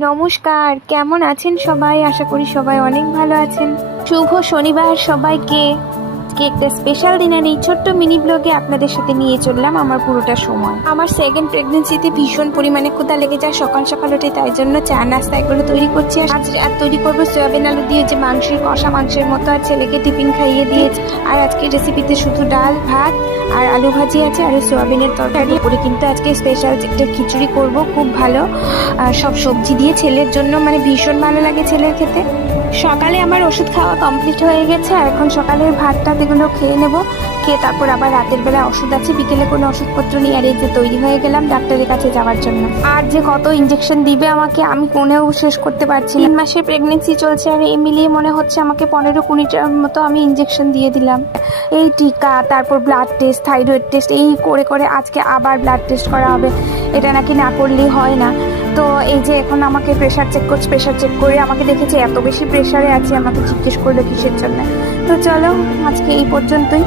নমস্কার, কেমন আছেন সবাই? আশা করি সবাই অনেক ভালো আছেন। শুভ শনিবার সবাইকে। একটা স্পেশাল দিনের এই ছোট্ট মিনি ব্লগে আপনাদের সাথে নিয়ে চললাম আমার পুরোটা সময়। আমার সেকেন্ড প্রেগনেন্সিতে ভীষণ পরিমাণে ক্ষুধা লেগে যায় সকাল সকাল উঠে, তাই জন্য চা নাস্তা এগুলো তৈরি করছি। আর তৈরি করবো সয়াবিন আলু দিয়ে, যে মাংসের কষা মাংসের মতো। আর ছেলেকে টিফিন খাইয়ে দিয়েছি। আর আজকে রেসিপিতে শুধু ডাল ভাত আর আলু ভাজি আছে, আর সোয়াবিনের তরকারি করে। কিন্তু আজকে স্পেশাল একটা খিচুড়ি করব, খুব ভালো সব সবজি দিয়ে ছেলের জন্য, মানে ভীষণ ভালো লাগে ছেলের খেতে। সকালে আমার ওষুধ খাওয়া কমপ্লিট হয়ে গেছে, আর এখন সকালের ভাতটা এগুলো খেয়ে নেব। খেয়ে তারপর আবার রাতের বেলা ওষুধ আছে, বিকেলে কোনো ওষুধপত্র নিয়ে আর এই যে তৈরি হয়ে গেলাম ডাক্তারের কাছে যাওয়ার জন্য। আর যে কত ইঞ্জেকশন দিবে আমাকে, আমি কোনেও শেষ করতে পারছি না। 3 মাসের প্রেগনেন্সি চলছে, আর এই মিলিয়ে মনে হচ্ছে আমাকে 15-20টার মতো আমি ইঞ্জেকশন দিয়ে দিলাম। এই টিকা, তারপর ব্লাড টেস্ট, থাইরয়েড টেস্ট, এই করে করে আজকে আবার ব্লাড টেস্ট করা হবে। এটা নাকি না করলেই হয় না। তো এই যে এখন আমাকে প্রেশার চেক করছে, প্রেশার চেক করে আমাকে দেখেছে এত বেশি প্রেশারে আছে, আমাকে জিজ্ঞেস করলো কিসের জন্য। তো চলো আজকে এই পর্যন্তই।